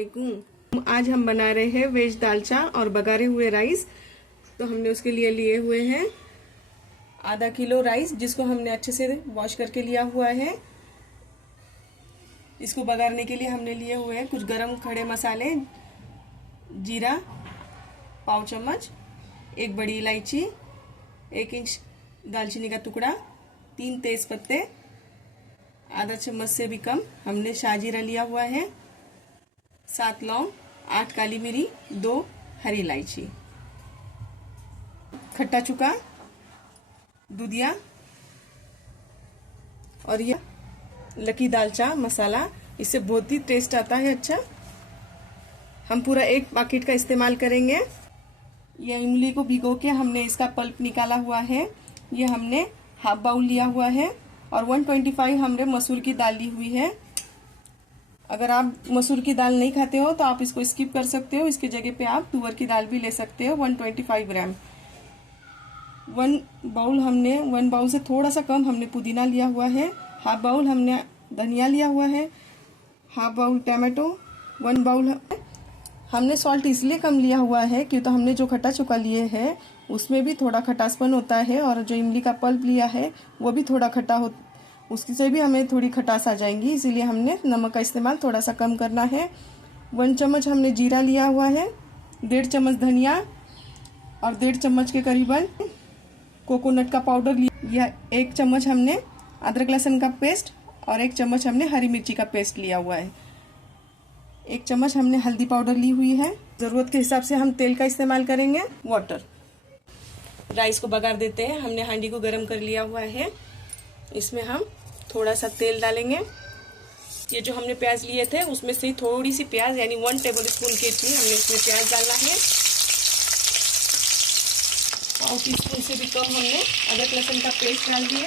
अस्सलामुअलैकुम। आज हम बना रहे हैं वेज दालचा और बघारे हुए राइस। तो हमने उसके लिए लिए हुए हैं आधा किलो राइस, जिसको हमने अच्छे से वॉश करके लिया हुआ है। इसको बघारने के लिए हमने लिए हुए हैं कुछ गरम खड़े मसाले, जीरा पाव चम्मच, एक बड़ी इलायची, 1 इंच दालचीनी का टुकड़ा, 3 तेज पत्ते, आधा चम्मच से भी कम हमने शाहजीरा लिया हुआ है, 7 लौंग, 8 काली मिरी, 2 हरी इलायची, खट्टा चुका, दूधिया और यह लकी दालचा मसाला। इससे बहुत ही टेस्ट आता है अच्छा। हम पूरा 1 पैकेट का इस्तेमाल करेंगे। यह इमली को भिगो के हमने इसका पल्प निकाला हुआ है। यह हमने हाफ बाउल लिया हुआ है और 125 हमने मसूर की दाल ली हुई है। अगर आप मसूर की दाल नहीं खाते हो तो आप इसको स्किप कर सकते हो। इसके जगह पे आप तुअर की दाल भी ले सकते हो। 125 ग्राम। 1 बाउल से थोड़ा सा कम हमने पुदीना लिया हुआ है। हाफ बाउल हमने धनिया लिया हुआ है। Half bowl tomato. 1 बाउल हमने सॉल्ट इसलिए कम लिया हुआ है क्योंकि तो हमने जो खट्टा चुका लिए है उसमें भी थोड़ा खटासपन होता है, और जो इमली का पल्प लिया है वो भी थोड़ा खट्टा हो, उससे भी हमें थोड़ी खटास आ जाएंगी। इसीलिए हमने नमक का इस्तेमाल थोड़ा सा कम करना है। 1 चम्मच हमने जीरा लिया हुआ है, 1.5 चम्मच धनिया और 1.5 चम्मच के करीबन कोकोनट का पाउडर लिया। 1 चम्मच हमने अदरक लहसुन का पेस्ट और 1 चम्मच हमने हरी मिर्ची का पेस्ट लिया हुआ है। 1 चम्मच हमने हल्दी पाउडर ली हुई है। ज़रूरत के हिसाब से हम तेल का इस्तेमाल करेंगे। वाटर। राइस को बघार देते हैं। हमने हांडी को गर्म कर लिया हुआ है। इसमें हम थोड़ा सा तेल डालेंगे। ये जो हमने प्याज लिए थे उसमें से थोड़ी सी प्याज यानी 1 टेबल स्पून के इतनी हमने इसमें प्याज डालना है। पाव टीस्पून से भी कम हमने अदरक लहसुन का पेस्ट डाल दिया।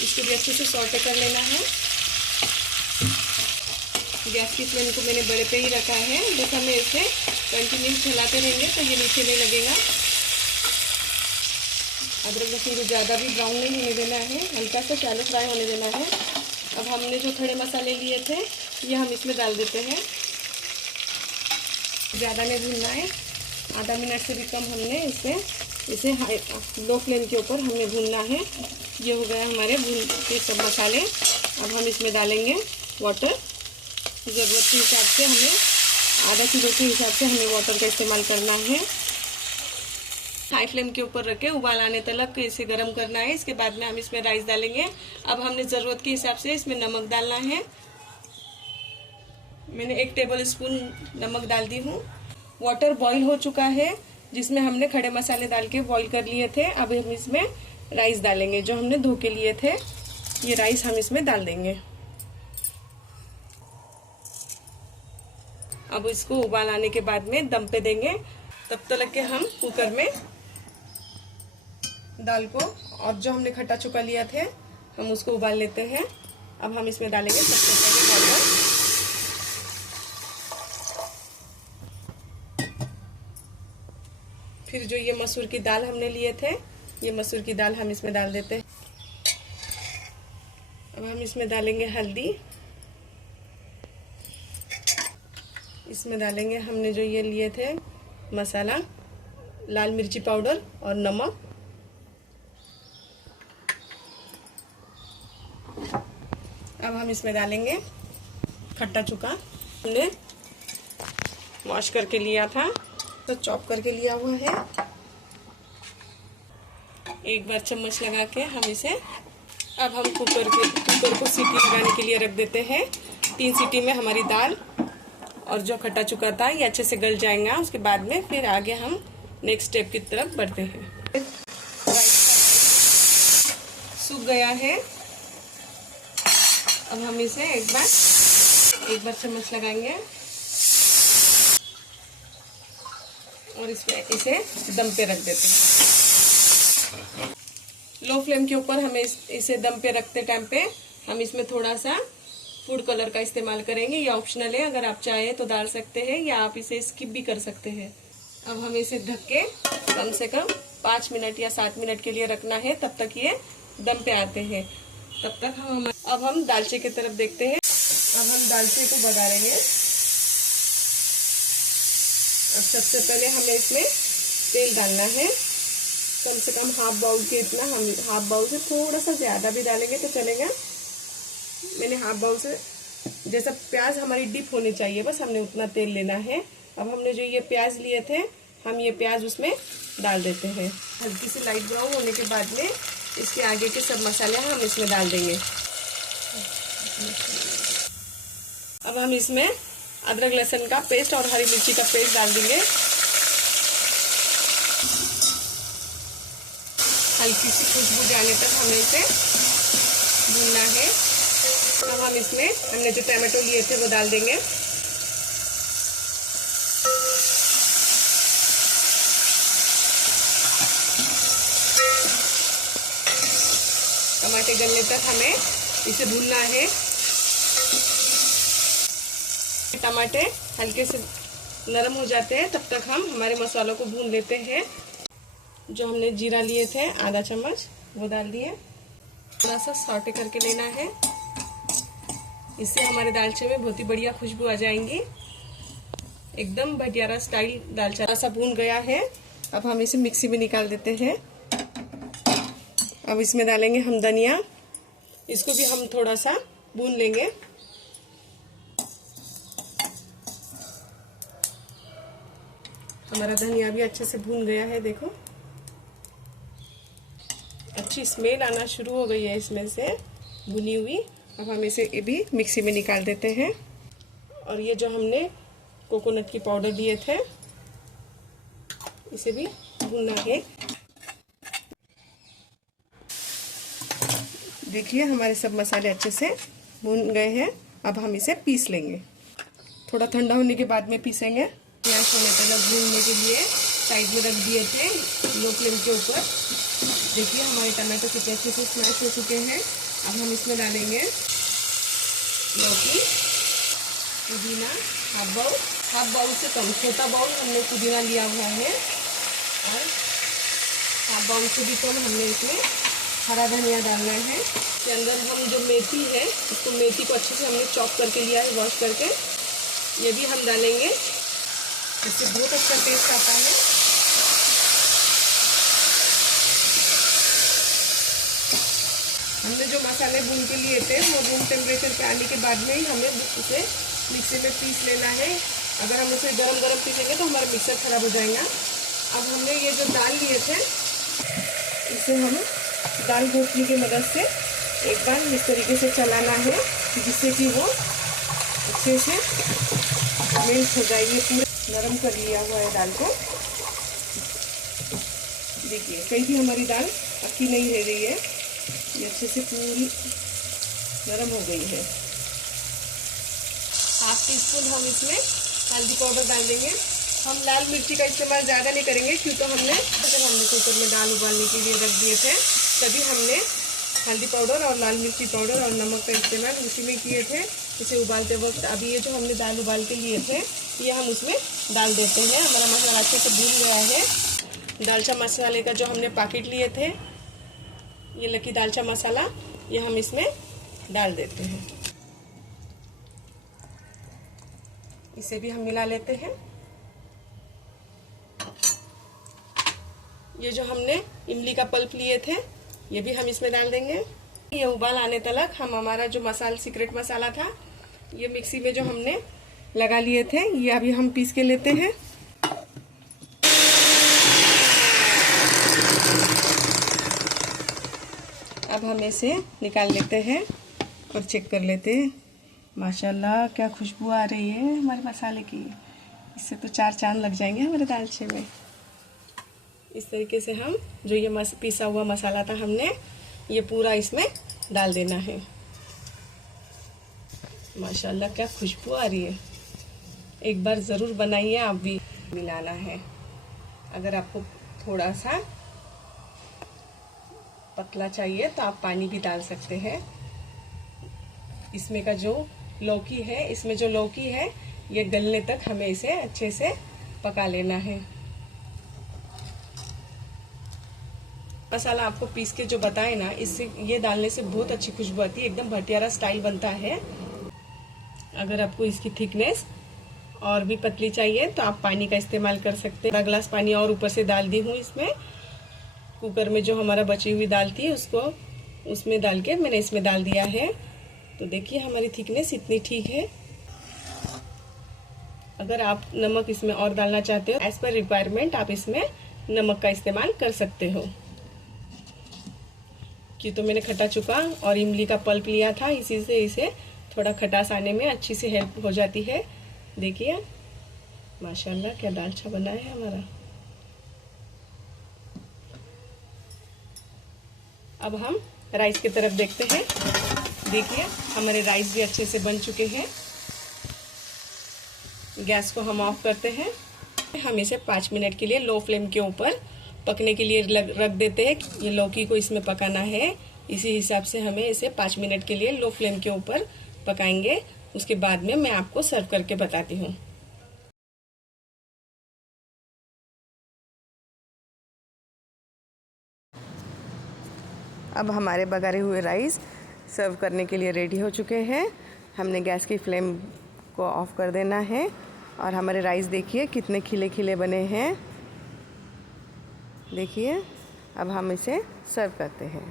इसको भी अच्छे से सॉटे कर लेना है। गैस की फ्लेम को मैंने बड़े पे ही रखा है। बस हमें इसे कंटिन्यूस चलाते रहेंगे तो ये नीचे नहीं लगेगा। अदरक लहसुन को ज़्यादा भी ब्राउन नहीं होने देना है, हल्का सा शैलो फ्राई होने देना है। अब हमने जो खड़े मसाले लिए थे ये हम इसमें डाल देते हैं। ज़्यादा नहीं भूनना है, आधा मिनट से भी कम हमने इसे लो फ्लेम के ऊपर हमने भूनना है। ये हो गया हमारे भून के सब मसाले। अब हम इसमें डालेंगे वाटर। ज़रूरत के हिसाब से हमें आधा किलो के हिसाब से हमें वाटर का इस्तेमाल करना है। हाई फ्लेम के ऊपर रख के उबाल आने तक इसे गर्म करना है। इसके बाद में हम इसमें राइस डालेंगे। अब हमने ज़रूरत के हिसाब से इसमें नमक डालना है। मैंने 1 टेबल स्पून नमक डाल दी हूँ। वाटर बॉईल हो चुका है जिसमें हमने खड़े मसाले डाल के बॉईल कर लिए थे। अब हम इसमें राइस डालेंगे जो हमने धो के लिए थे। ये राइस हम इसमें डाल देंगे। अब इसको उबाल आने के बाद में दम पे देंगे। तब तक के हम कुकर में दाल को और जो हमने खट्टा चुका लिया थे हम उसको उबाल लेते हैं। अब हम इसमें डालेंगे सबसे पहले वाटर। फिर जो ये मसूर की दाल हमने लिए थे ये मसूर की दाल हम इसमें डाल देते हैं। अब हम इसमें डालेंगे हल्दी। इसमें डालेंगे हमने जो ये लिए थे मसाला, लाल मिर्ची पाउडर और नमक। अब हम इसमें डालेंगे खट्टा चुका। हमने वॉश करके लिया था तो चॉप करके लिया हुआ है। एक बार चम्मच लगा के हम इसे अब हम कुकर को सीटी लगाने के लिए रख देते हैं। 3 सीटी में हमारी दाल और जो खट्टा चुका था ये अच्छे से गल जाएगा। उसके बाद में फिर आगे हम नेक्स्ट स्टेप की तरफ बढ़ते हैं। सूख गया है। अब हम इसे एक बार चम्मच लगाएंगे और इसे दम पे रख देते हैं। लो फ्लेम के ऊपर हमें इसे दम पे रखते टाइम पे हम इसमें थोड़ा सा फूड कलर का इस्तेमाल करेंगे। ये ऑप्शनल है, अगर आप चाहें तो डाल सकते हैं या आप इसे स्किप भी कर सकते हैं। अब हमें इसे ढक के कम से कम 5 मिनट या 7 मिनट के लिए रखना है, तब तक ये दम पे आते हैं। तब तक अब हम दालचे की तरफ देखते हैं। अब हम दालचीनी को बघारेंगे। अब सबसे पहले हमें इसमें तेल डालना है, कम से कम हाफ बाउल के इतना। हम हाफ बाउल से थोड़ा सा ज़्यादा भी डालेंगे तो चलेगा। मैंने हाफ बाउल से, जैसा प्याज हमारी डिप होनी चाहिए बस हमने उतना तेल लेना है। अब हमने जो ये प्याज लिए थे, हम ये प्याज उसमें डाल देते हैं। हल्की सी लाइट ब्राउन होने के बाद में इसके आगे के सब मसाले हम इसमें डाल देंगे। अब हम इसमें अदरक लहसुन का पेस्ट और हरी मिर्ची का पेस्ट डाल देंगे। हल्की सी खुशबू जाने तक हमें इसे भूनना है। अब हम इसमें हमने जो टमाटो लिए थे वो डाल देंगे। टमाटे गलने तक हमें इसे भूनना है। टमाटे हल्के से नरम हो जाते हैं तब तक हम हमारे मसालों को भून लेते हैं। जो हमने जीरा लिए थे आधा चम्मच वो डाल दिए। थोड़ा सा सौटे करके लेना है, इससे हमारे दालचे में बहुत ही बढ़िया खुशबू आ जाएंगी। एकदम भटियारा स्टाइल दालचा सा भून गया है। अब हम इसे मिक्सी में निकाल देते हैं। अब इसमें डालेंगे हम धनिया, इसको भी हम थोड़ा सा भून लेंगे। हमारा धनिया भी अच्छे से भून गया है, देखो अच्छी स्मेल आना शुरू हो गई है इसमें से भुनी हुई। अब हम इसे भी मिक्सी में निकाल देते हैं। और ये जो हमने कोकोनट की पाउडर लिए थे इसे भी भूनना है। देखिए हमारे सब मसाले अच्छे से भून गए हैं। अब हम इसे पीस लेंगे। थोड़ा ठंडा होने के बाद में पीसेंगे। प्याज टमाटर भूनने के लिए साइड में रख दिए थे लो फ्लेम के ऊपर। देखिए हमारे टमाटो कितने अच्छे से स्मैश हो चुके हैं। अब हम इसमें डालेंगे लौकी, पुदीना, हाफ बाउल से कम, छोटा बाउल हमने पुदीना लिया हुआ है। और हाफ बाउल से भी कम हमने इसमें हरा धनिया डालना है। इसके अंदर हम जो मेथी है, उसको मेथी को अच्छे से हमने चॉप करके लिया है, वॉश करके, ये भी हम डालेंगे। इससे बहुत अच्छा टेस्ट आता है। हमने जो मसाले भून के लिए थे वो रूम टेम्परेचर पे आने के बाद में ही हमें उसे मिक्सी में पीस लेना है। अगर हम उसे गरम पीसेंगे तो हमारा मिक्सर खराब हो जाएगा। अब हमने ये जो दाल लिए थे इसे हम दाल घोटनी की मदद से एक बार इस तरीके से चलाना है जिससे कि वो अच्छे से मेल्ट हो जाए। ये पूरे नरम कर लिया हुआ है दाल को। देखिए कहीं भी हमारी दाल अक्की नहीं रह रही है, ये अच्छे से पूरी नरम हो गई है। हाफ टी स्पून हम इसमें हल्दी पाउडर डाल देंगे। हम लाल मिर्ची का इस्तेमाल ज़्यादा नहीं करेंगे क्योंकि हमने कुकर में दाल उबालने के लिए रख दिए थे तभी हमने हल्दी पाउडर और लाल मिर्ची पाउडर और नमक का इस्तेमाल उसी में किए थे इसे उबालते वक्त। अभी ये जो हमने दाल उबाल के लिए थे ये हम उसमें डाल देते हैं। हमारा मसाला अच्छे से भून गया है। दालचा मसाले का जो हमने पैकेट लिए थे, ये लकी दालचा मसाला, ये हम इसमें डाल देते हैं। इसे भी हम मिला लेते हैं। ये जो हमने इमली का पल्प लिए थे ये भी हम इसमें डाल देंगे। ये उबाल आने तक हम हमारा जो सीक्रेट मसाला था ये मिक्सी में जो हमने लगा लिए थे ये अभी हम पीस के लेते हैं। अब हम इसे निकाल लेते हैं और चेक कर लेते हैं। माशाल्लाह क्या खुशबू आ रही है हमारे मसाले की। इससे तो 4 चांद लग जाएंगे हमारे दालचे में। इस तरीके से हम जो ये पिसा हुआ मसाला था हमने ये पूरा इसमें डाल देना है। माशाल्लाह क्या खुशबू आ रही है। एक बार ज़रूर बनाइए, आप भी मिलाना है। अगर आपको थोड़ा सा पतला चाहिए तो आप पानी भी डाल सकते हैं। इसमें का जो लौकी है, इसमें जो लौकी है ये गलने तक हमें इसे अच्छे से पका लेना है। मसाला आपको पीस के जो बताए ना, इससे ये डालने से बहुत अच्छी खुशबू आती है। एकदम भटियारा स्टाइल बनता है। अगर आपको इसकी थिकनेस और भी पतली चाहिए तो आप पानी का इस्तेमाल कर सकते हैं। 1 गिलास पानी और ऊपर से डाल दी हूँ इसमें। कुकर में जो हमारा बची हुई दाल थी उसको उसमें डाल के मैंने इसमें डाल दिया है। तो देखिए हमारी थिकनेस इतनी ठीक है। अगर आप नमक इसमें और डालना चाहते हो एज पर रिक्वायरमेंट आप इसमें नमक का इस्तेमाल कर सकते हो। कि तो मैंने खट्टा चुका और इमली का पल्प लिया था, इसी से इसे थोड़ा खटास आने में अच्छी से हेल्प हो जाती है। देखिए माशाल्लाह क्या दालचा बना है हमारा। अब हम राइस की तरफ देखते हैं। देखिए हमारे राइस भी अच्छे से बन चुके हैं। गैस को हम ऑफ करते हैं। हम इसे 5 मिनट के लिए लो फ्लेम के ऊपर पकने के लिए रख देते हैं। ये लौकी को इसमें पकाना है, इसी हिसाब से हमें इसे 5 मिनट के लिए लो फ्लेम के ऊपर पकाएंगे। उसके बाद में मैं आपको सर्व करके बताती हूँ। अब हमारे बघारे हुए राइस सर्व करने के लिए रेडी हो चुके हैं। हमने गैस की फ्लेम को ऑफ कर देना है और हमारे राइस देखिए कितने खिले खिले बने हैं। देखिए अब हम इसे सर्व करते हैं।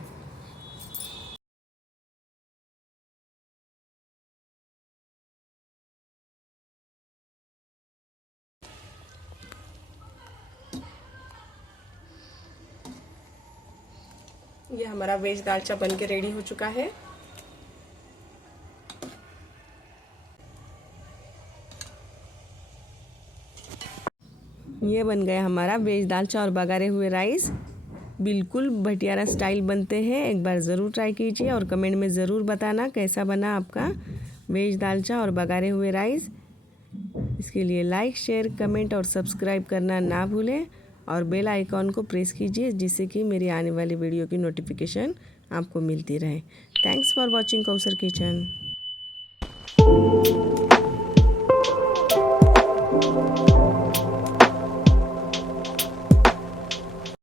ये हमारा वेज दालचा बन के रेडी हो चुका है। ये बन गया हमारा वेज दालचा और बघारे हुए राइस। बिल्कुल भटियारा स्टाइल बनते हैं। एक बार ज़रूर ट्राई कीजिए और कमेंट में ज़रूर बताना कैसा बना आपका वेज दालचा और बघारे हुए राइस। इसके लिए लाइक, शेयर, कमेंट और सब्सक्राइब करना ना भूलें और बेल आइकॉन को प्रेस कीजिए जिससे कि मेरी आने वाली वीडियो की नोटिफिकेशन आपको मिलती रहे। Thanks for watching Kausar kitchen.